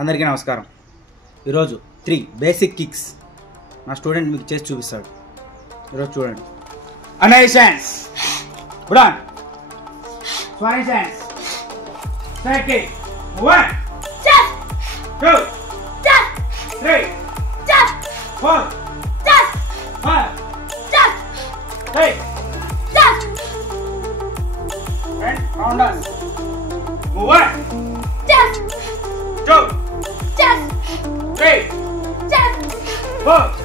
అందరికీ నమస్కారం. ఈరోజు 3 బేసిక్ కిక్స్ నా స్టూడెంట్ మీకు చేసి చూపిస్తాడు. ఈరోజు చూడండి. అనైజ్ హ్యాండ్స్, పుడాన్, స్వానిష్ hands, straight kick, 1 2 3 4 5 6 and rounders, 1 2 3 4